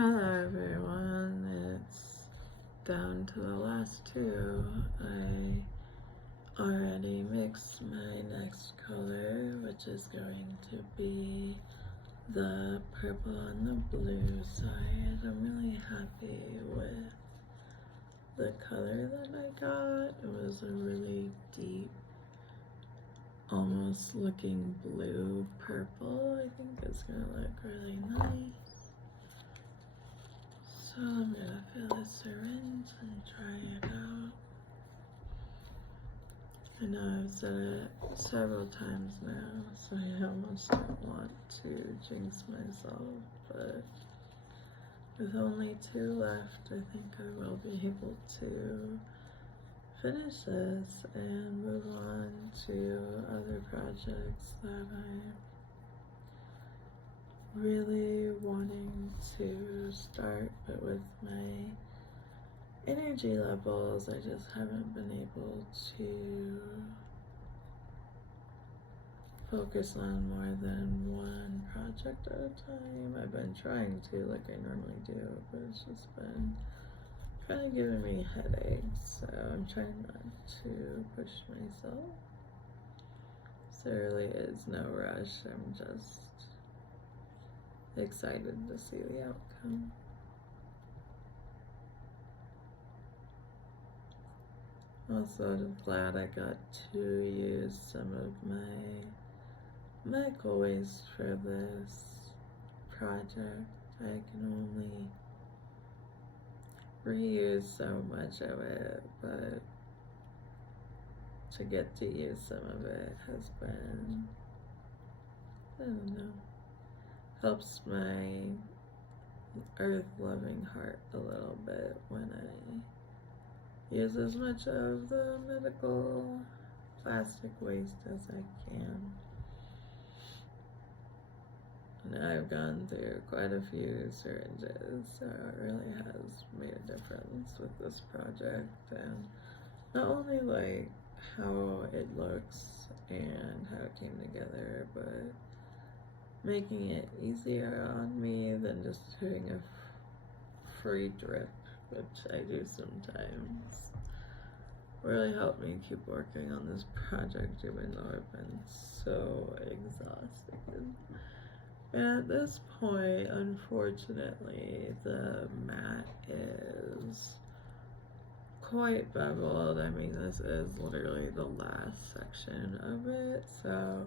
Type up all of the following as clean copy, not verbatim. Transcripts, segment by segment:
Hello everyone, it's down to the last two. I already mixed my next color, which is going to be the purple on the blue side. I'm really happy with the color that I got. It was a really deep, almost looking blue purple. I think it's gonna look really nice. So I'm gonna fill the syringe and try it out. I know I've said it several times now, so I almost don't want to jinx myself, but with only 2 left, I think I will be able to finish this and move on to other projects that I'm really wanting to start, but with my energy levels, I just haven't been able to focus on more than one project at a time. I've been trying to, like I normally do, but it's just been kind of giving me headaches, so I'm trying not to push myself. So there really is no rush. I'm just excited to see the outcome. Also glad I got to use some of my medical waste for this project. I can only reuse so much of it, but to get to use some of it has been, I don't know, helps my earth-loving heart a little bit when I use as much of the medical plastic waste as I can. And I've gone through quite a few syringes, so it really has made a difference with this project, and not only like how it looks and how it came together, but making it easier on me than just doing a free drip, which I do sometimes. Really helped me keep working on this project even though I've been so exhausted. And at this point, unfortunately, the mat is quite beveled. I mean, this is literally the last section of it, so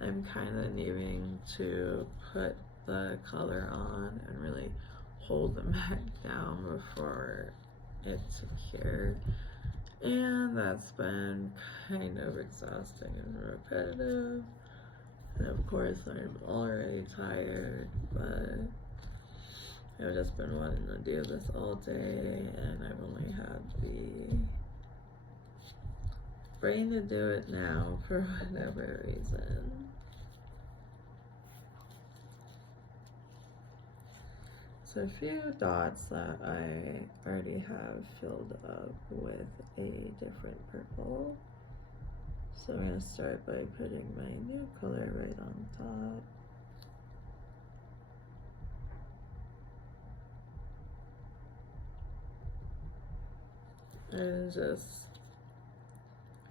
I'm kind of needing to put the color on and really hold the mat down before it's cured. And that's been kind of exhausting and repetitive. And of course, I'm already tired, but I've just been wanting to do this all day, and I've only had the brain to do it now for whatever reason. So a few dots that I already have filled up with a different purple. So I'm going to start by putting my new color right on top. And just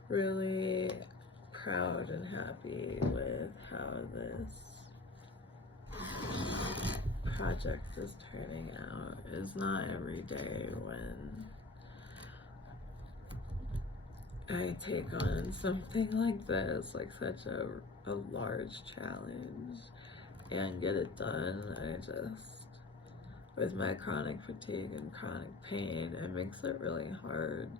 really proud and happy with how this project is turning out. It's not every day when I take on something like this, like such a large challenge, and get it done. I just, with my chronic fatigue and chronic pain, it makes it really hard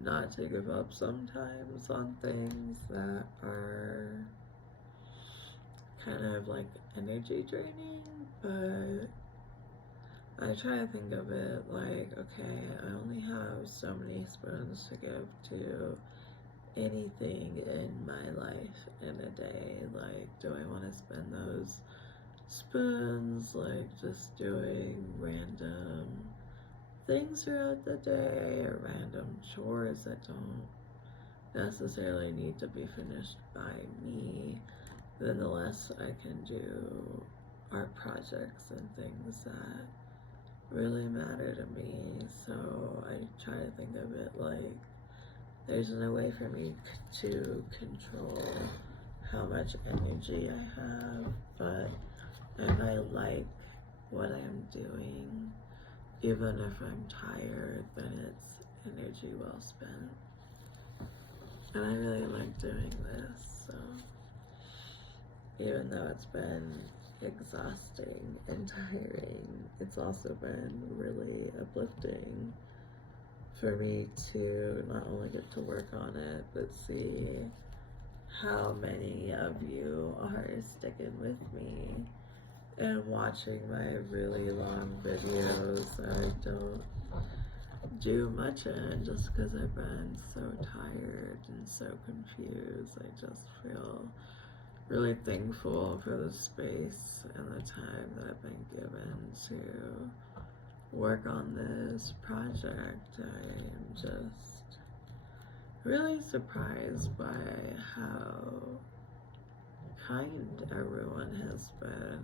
not to give up sometimes on things that are kind of like energy draining, but I try to think of it like, okay, I only have so many spoons to give to anything in my life in a day. Like, do I want to spend those spoons like just doing random things throughout the day or random chores that don't necessarily need to be finished by me? Then the less I can do art projects and things that really matter to me. So I try to think of it like there's no way for me to control how much energy I have, but if I like what I'm doing, even if I'm tired, then it's energy well spent. And I really like doing this, so even though it's been exhausting and tiring, it's also been really uplifting for me to not only get to work on it, but see how many of you are sticking with me and watching my really long videos that I don't do much in just because I've been so tired and so confused. I just feel really thankful for the space and the time that I've been given to work on this project. I am just really surprised by how kind everyone has been.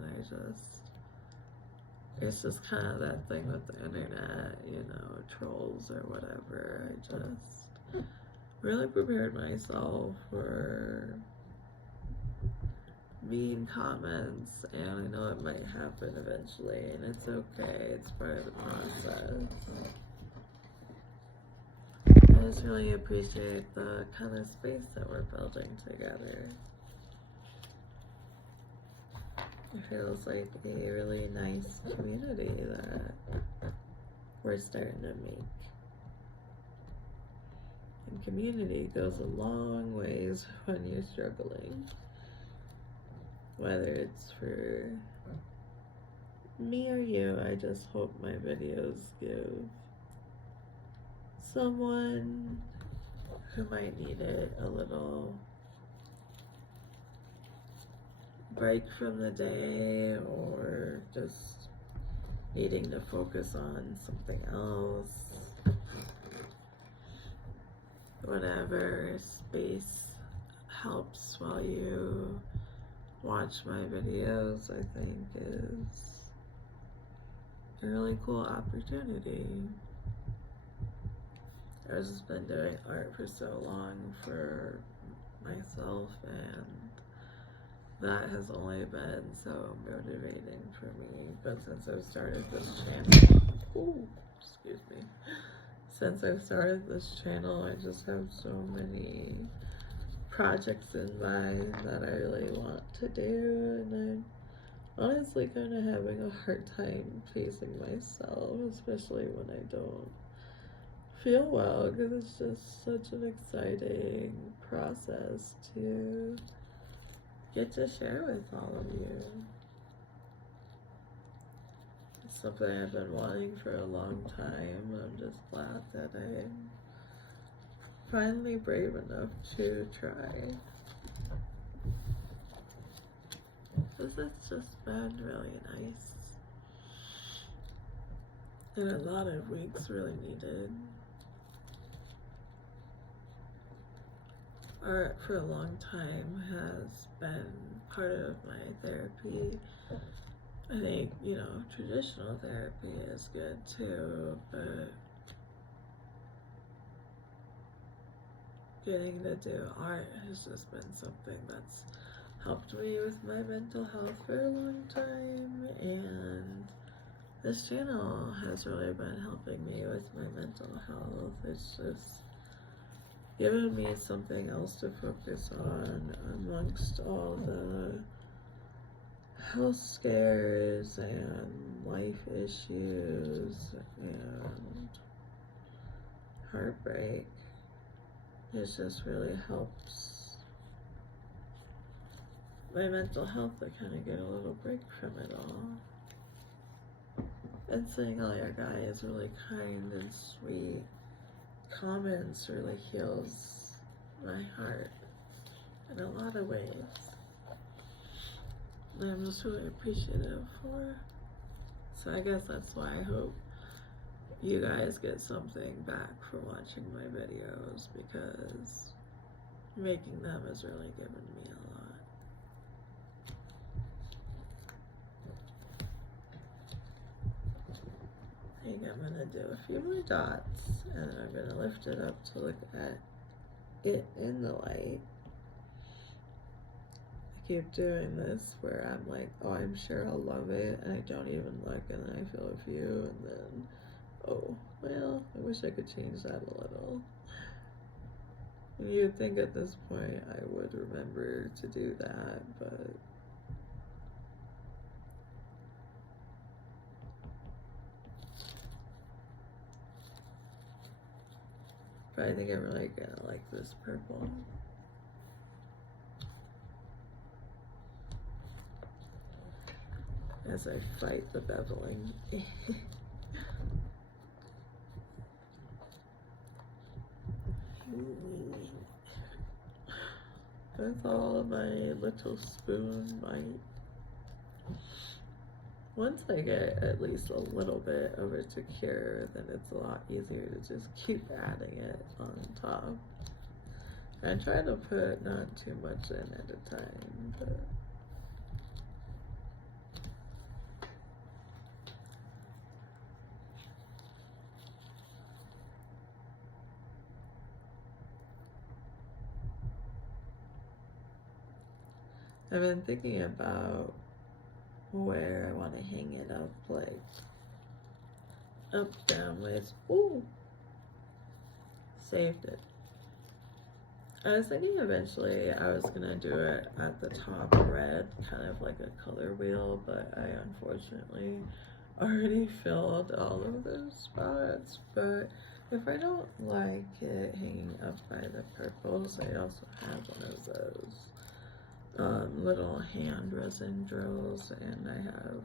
It's just kind of that thing with the internet, you know, trolls or whatever. I just really prepared myself for mean comments, and I know it might happen eventually, and it's okay, it's part of the process. I just really appreciate the kind of space that we're building together. It feels like a really nice community that we're starting to make. And community goes a long ways when you're struggling. Whether it's for me or you, I just hope my videos give someone who might need it a little break from the day, or just needing to focus on something else. Whatever space helps while you watch my videos, I think is a really cool opportunity. I've just been doing art for so long for myself, and that has only been so motivating for me. But since I've started this channel, since I've started this channel, I just have so many projects in mind that I really want to do, and I'm honestly kind of having a hard time facing myself, especially when I don't feel well, because it's just such an exciting process to get to share with all of you. It's something I've been wanting for a long time. I'm just glad that I'm finally brave enough to try. Because it's just been really nice. And a lot of weeks really needed. Art for a long time has been part of my therapy. I think, you know, traditional therapy is good too, but getting to do art has just been something that's helped me with my mental health for a long time, and this channel has really been helping me with my mental health. It's just given me something else to focus on amongst all the health scares and life issues and heartbreak. It just really helps my mental health to kind of get a little break from it all. And seeing all your guys really kind and sweet comments really heals my heart in a lot of ways. And I'm just really appreciative for. So I guess that's why I hope you guys get something back for watching my videos, because making them has really given me a lot. I think I'm gonna do a few more dots, and then I'm gonna lift it up to look at it in the light. I keep doing this where I'm like, oh, I'm sure I'll love it, and I don't even look, and then I feel a few, and then, oh, well, I wish I could change that a little. You'd think at this point I would remember to do that, but I think I'm really gonna like this purple. As I fight the beveling. With all my little spoon might. Once I get at least a little bit of it to cure, then it's a lot easier to just keep adding it on top. I try to put not too much in at a time, but I've been thinking about where I want to hang it up, like up, down, ways. Ooh, saved it. I was thinking eventually I was gonna do it at the top red, kind of like a color wheel, but I unfortunately already filled all of those spots. But if I don't like it hanging up by the purples, I also have one of those little hand resin drills, and I have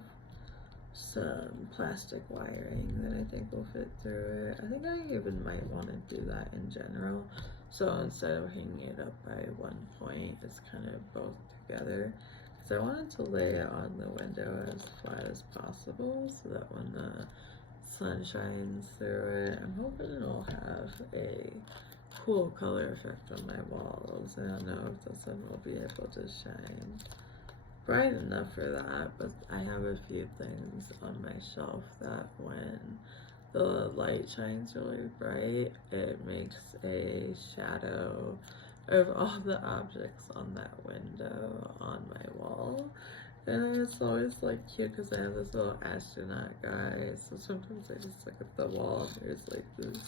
some plastic wiring that I think will fit through it. I think I even might want to do that in general. So instead of hanging it up by one point, it's kind of both together. Because I wanted to lay it on the window as flat as possible so that when the sun shines through it, I'm hoping it'll have a cool color effect on my walls. I don't know if the sun will be able to shine bright enough for that, but I have a few things on my shelf that when the light shines really bright, it makes a shadow of all the objects on that window on my wall. And it's always like cute because I have this little astronaut guy, so sometimes I just look at the wall and there's like this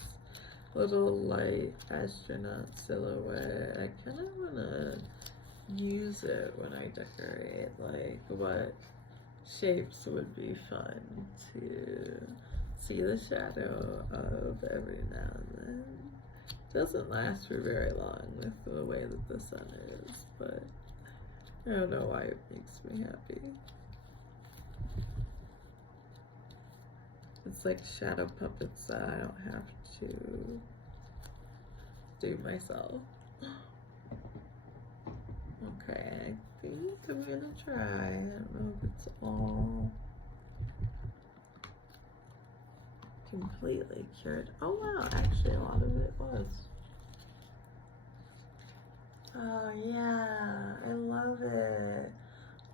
little light astronaut silhouette. I kind of want to use it when I decorate, like what shapes would be fun to see the shadow of every now and then. It doesn't last for very long with the way that the sun is, but I don't know why it makes me happy. It's like shadow puppets that I don't have to do myself. Okay, I think I'm gonna try. I don't know if it's all completely cured. Oh wow, actually a lot of it was. Oh yeah, I love it.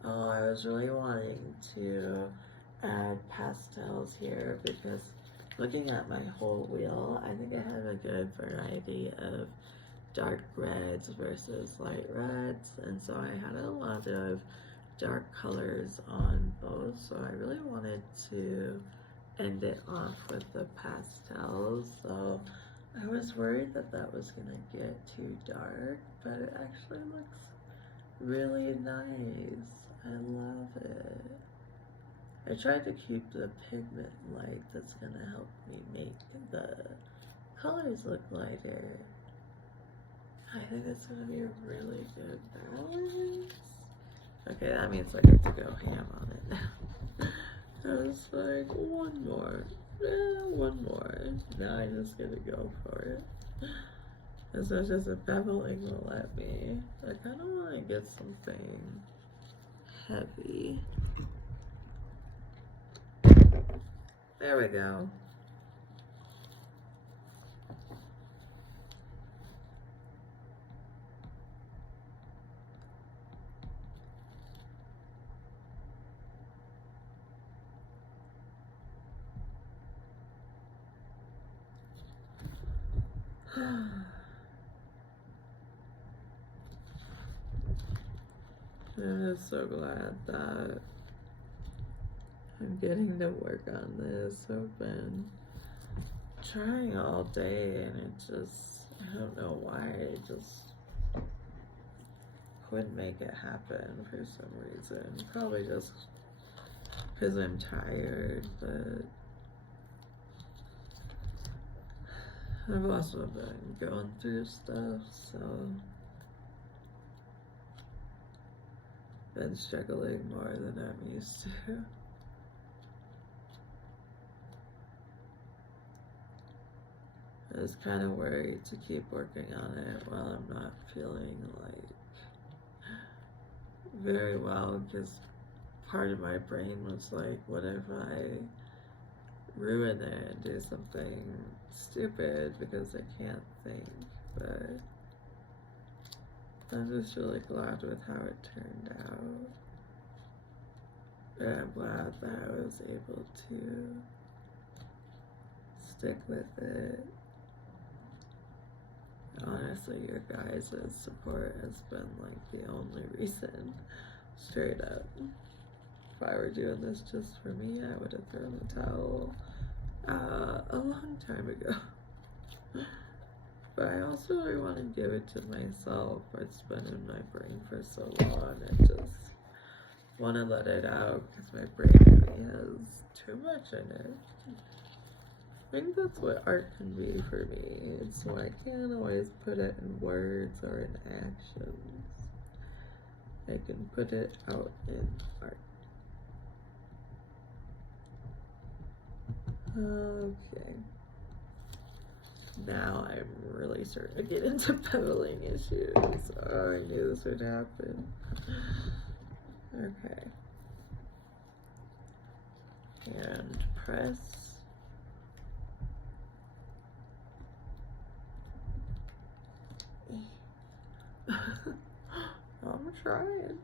Oh, I was really wanting to add pastels here because looking at my whole wheel, I think I have a good variety of dark reds versus light reds, and so I had a lot of dark colors on both, so I really wanted to end it off with the pastels. So I was worried that that was gonna get too dark, but it actually looks really nice. I love it. I tried to keep the pigment light that's gonna help me make the colors look lighter. I think it's gonna be a really good balance. Okay, that means I get to go ham on it. I was like, one more. One more. Now I'm just gonna go for it. As much as the beveling will let me. I kinda wanna get something heavy. There we go. I'm just so glad that I'm getting to work on this. I've been trying all day and it just, I don't know why, I just couldn't make it happen for some reason. Probably just because I'm tired, but I've also been going through stuff, so been struggling more than I'm used to. I was kind of worried to keep working on it while I'm not feeling like very well, because part of my brain was like, what if I ruin it and do something stupid because I can't think? But I'm just really glad with how it turned out. And I'm glad that I was able to stick with it. Honestly, your guys' support has been like the only reason, straight up. If I were doing this just for me, I would have thrown the towel a long time ago. But I also really want to give it to myself. It's been in my brain for so long. I just want to let it out because my brain really has too much in it. I think that's what art can be for me. It's so I can't always put it in words or in actions. I can put it out in art. Okay. Now I'm really starting to get into pedaling issues. Oh, I knew this would happen. Okay. And press. I'm trying.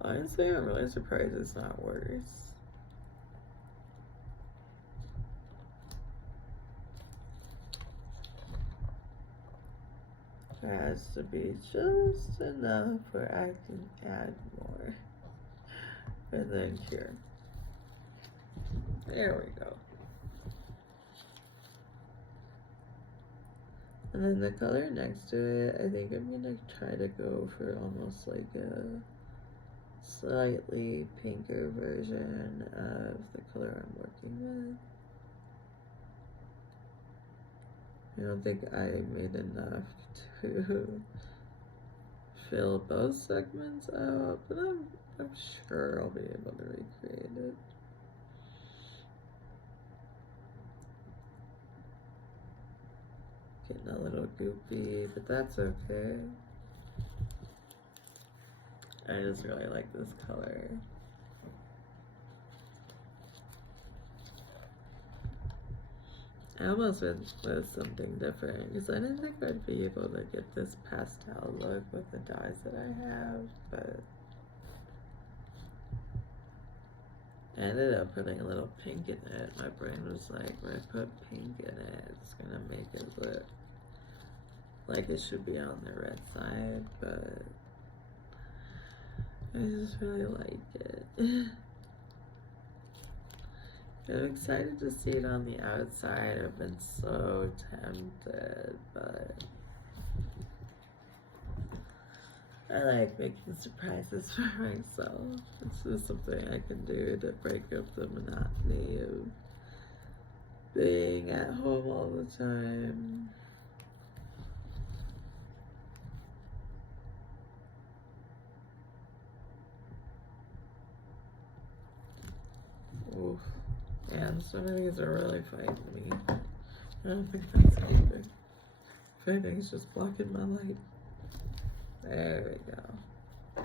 Honestly, I'm really surprised it's not worse. It has to be just enough where I can add more. And then here. There we go. And then the color next to it, I think I'm gonna try to go for almost like a slightly pinker version of the color I'm working with. I don't think I made enough to fill both segments out, but I'm sure I'll be able to recreate it. Getting a little goopy, but that's okay. I just really like this color. I almost went with something different because I didn't think I'd be able to get this pastel look with the dyes that I have, but I ended up putting a little pink in it. My brain was like, when I put pink in it, it's gonna make it look like it should be on the red side, but I just really like it. I'm excited to see it on the outside. I've been so tempted, but I like making surprises for myself. It's just something I can do to break up the monotony of being at home all the time. Oof. And some of these are really fighting me. I don't think that's anything. If anything's just blocking my light. There we go.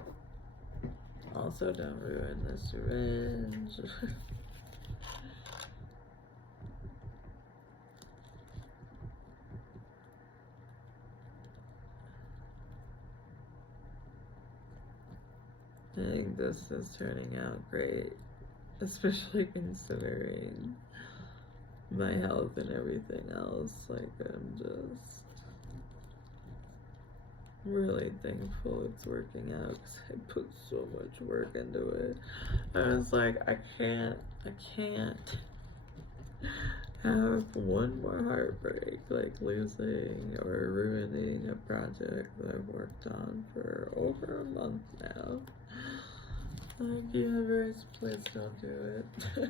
Also, don't ruin the syringe. I think this is turning out great. especially considering my health and everything else. Like, I'm just really thankful it's working out because I put so much work into it. I was like, I can't have one more heartbreak, like losing or ruining a project that I've worked on for over a month now. Like, universe, please don't do it.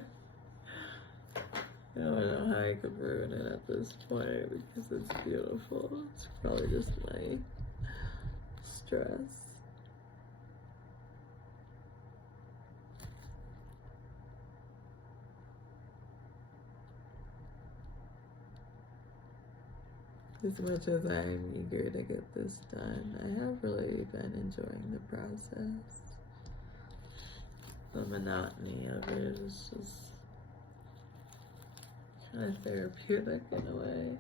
I don't know how I could ruin it at this point because it's beautiful. It's probably just my stress. As much as I'm eager to get this done, I have really been enjoying the process. The monotony of it is just kind of therapeutic in a way.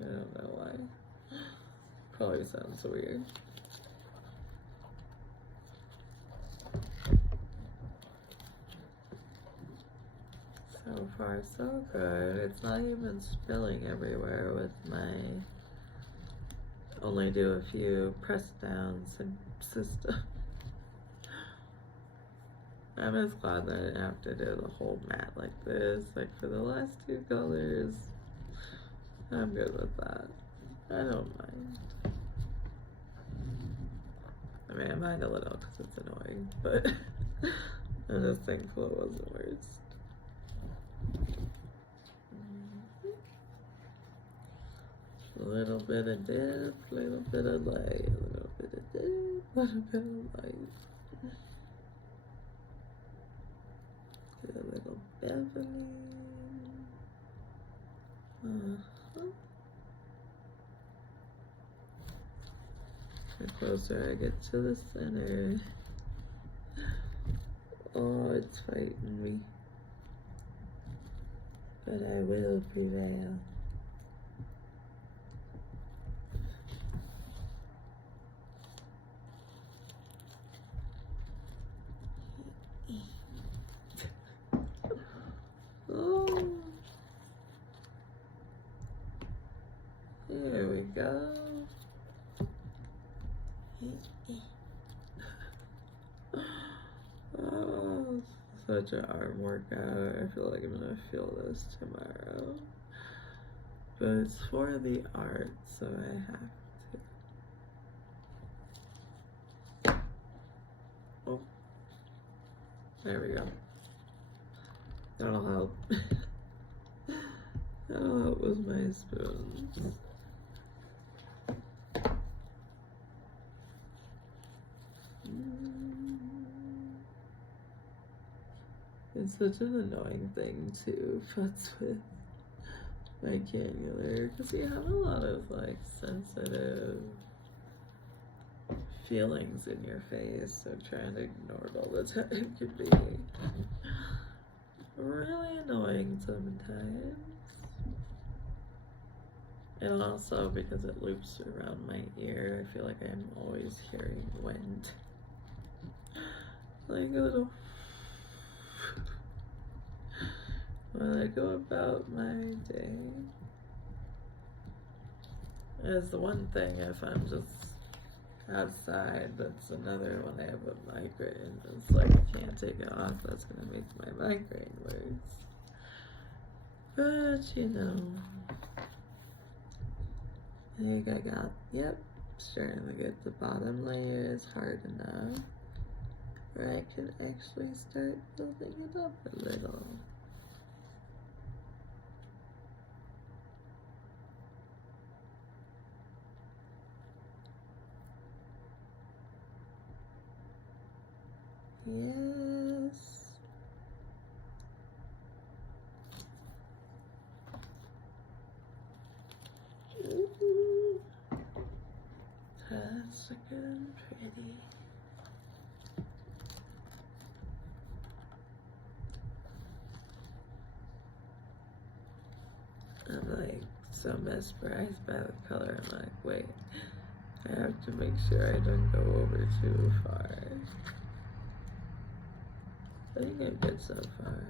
I don't know why. Probably sounds weird. So far, so good. It's not even spilling everywhere with my only do a few press downs and system. I'm just glad that I didn't have to do the whole mat like this. Like for the last two colors, I'm good with that. I don't mind. I mean, I mind a little because it's annoying, but I'm just thankful it wasn't worse. A little bit of dip, a little bit of light, a little bit of dip, a little bit of light. Do a little beveling. The closer I get to the center, oh, it's fighting me. But I will prevail. Oh, here we go. Oh, such an arm workout. I feel like I'm gonna feel this tomorrow. But it's for the art, so I have to. Oh, there we go. That'll help. That'll help with my spoons. It's such an annoying thing to futz with my cannula because you have a lot of like sensitive feelings in your face, so trying to ignore it all the time can be really annoying sometimes. And also because it loops around my ear, I feel like I'm always hearing wind. Like a little when I go about my day. It's the one thing if I'm just outside, that's another when I have a migraine. It's like I can't take it off, that's gonna make my migraine worse. But you know, I think I got, yep, starting to get the bottom layers hard enough where I can actually start building it up a little. Yes. Ooh. That's looking pretty. I'm like so mesmerized by the color. I'm like, wait, I have to make sure I don't go over too far. I think I'm good so far.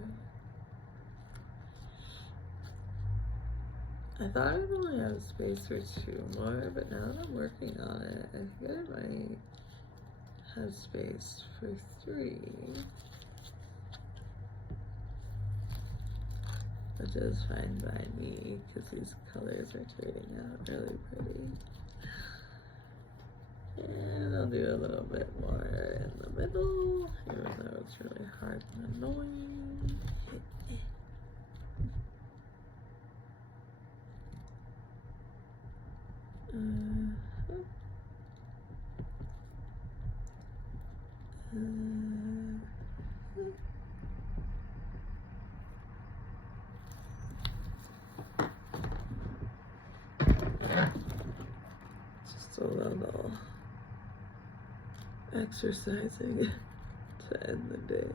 I thought I'd only have space for 2 more, but now that I'm working on it, I think I might have space for 3. Which is fine by me, because these colors are turning out really pretty. And I'll do a little bit more in the middle, even though it's really hard and annoying. Just a little exercising to end the day.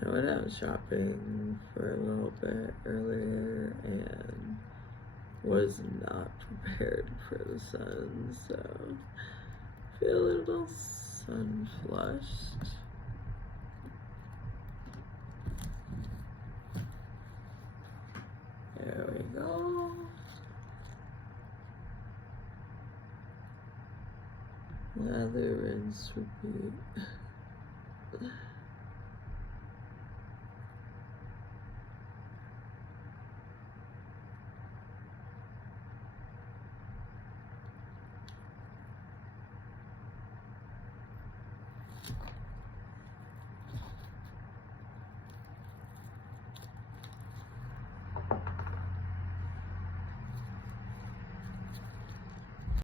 I went out shopping for a little bit earlier and was not prepared for the sun, so I feel a little sun flushed. There we go. Lather rinse repeat.